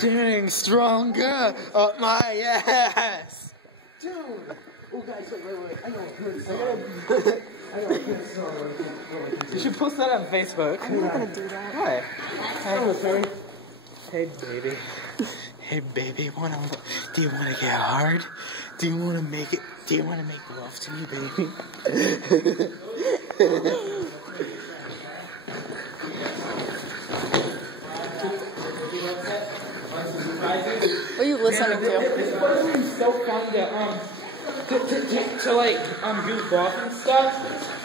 Getting stronger up my ass. Dude! Oh guys, wait. I know a good song. I know a good song. You should post that on Facebook. I'm not gonna do that. Why? Hey, Hey baby. Hey baby, do you wanna get hard? Do you wanna make love to me, baby? What are you listening to? It's so fun to like goof off and stuff,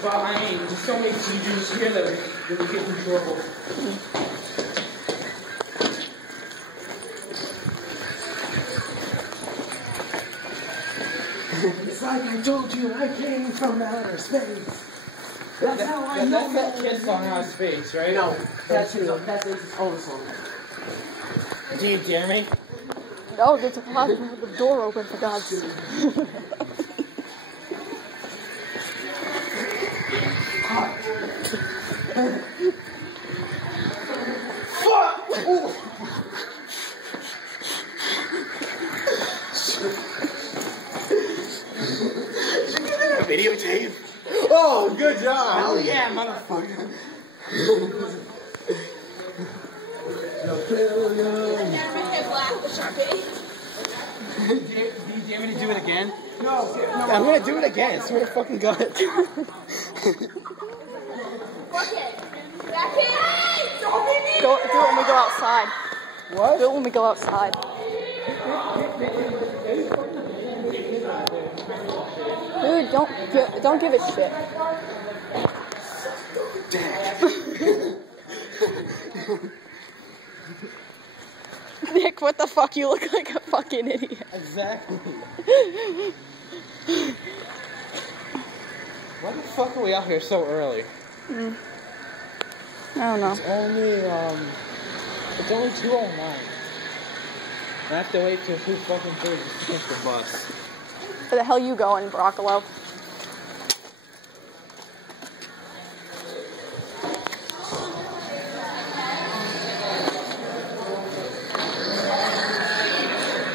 but I mean, there's so many teachers here that we get in trouble. it's like I told you, I came from outer space. That's how I know. That's that Kiss song Outer Space, right? No, that's his own song. Do you dare me? No, there's a problem with the door open, for God's sake. Videotape. Oh, good job. Hell yeah, motherfucker. No Do you dare me to do it again? No. I'm gonna do it again. Swear to fucking God. Do it when we go outside. What? Do it when we go outside. Dude, don't give a shit. Nick, what the fuck? You look like a fucking idiot. Exactly. Why the fuck are we out here so early? I don't know. It's only 2:09. I have to wait till 2:30 to catch the bus. Where the hell you going, Broccolo?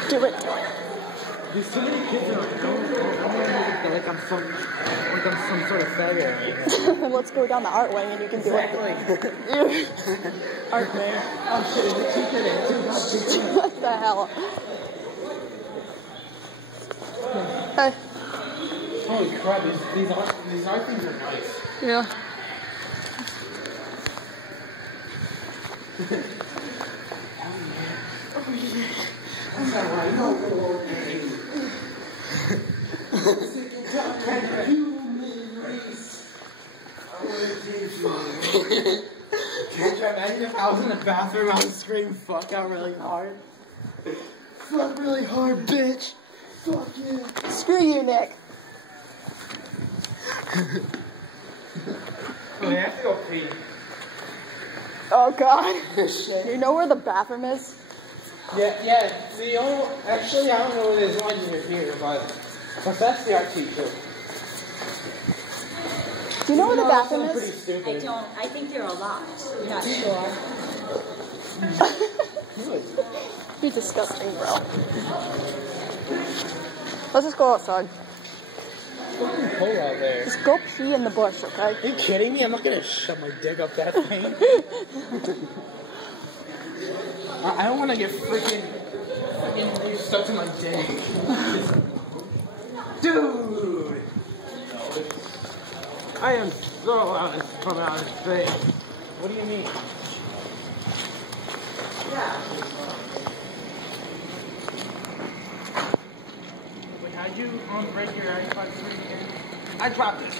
Do it. There's too many kids around. I don't want to look like I'm some sort of faggot. Then let's go down the art way and you can do it. Art way. I'm shit. What the hell? Hey. Holy crap, these art things are nice. Yeah. Can't you imagine if I was in the bathroom, I would scream fuck out really hard? Fuck really hard, bitch! Fuck you! Screw you, Nick. Oh, I have to go pee. Oh God. You know where the bathroom is? Yeah, the only one, actually, I don't know where there's one in here, but that's the art teacher. Do you know where the bathroom Pretty is? stupid. I don't. I think they're a lot. You're not sure. You're disgusting, bro. Let's just go outside. It's fucking cold out there. Just go pee in the bush, okay? Are you kidding me? I'm not gonna shove my dick up that thing. I don't want to get freaking stuck to my dick. Dude! I am so from outer space. What do you mean? Yeah. Wait, how'd you break your iPod screen again? I dropped it.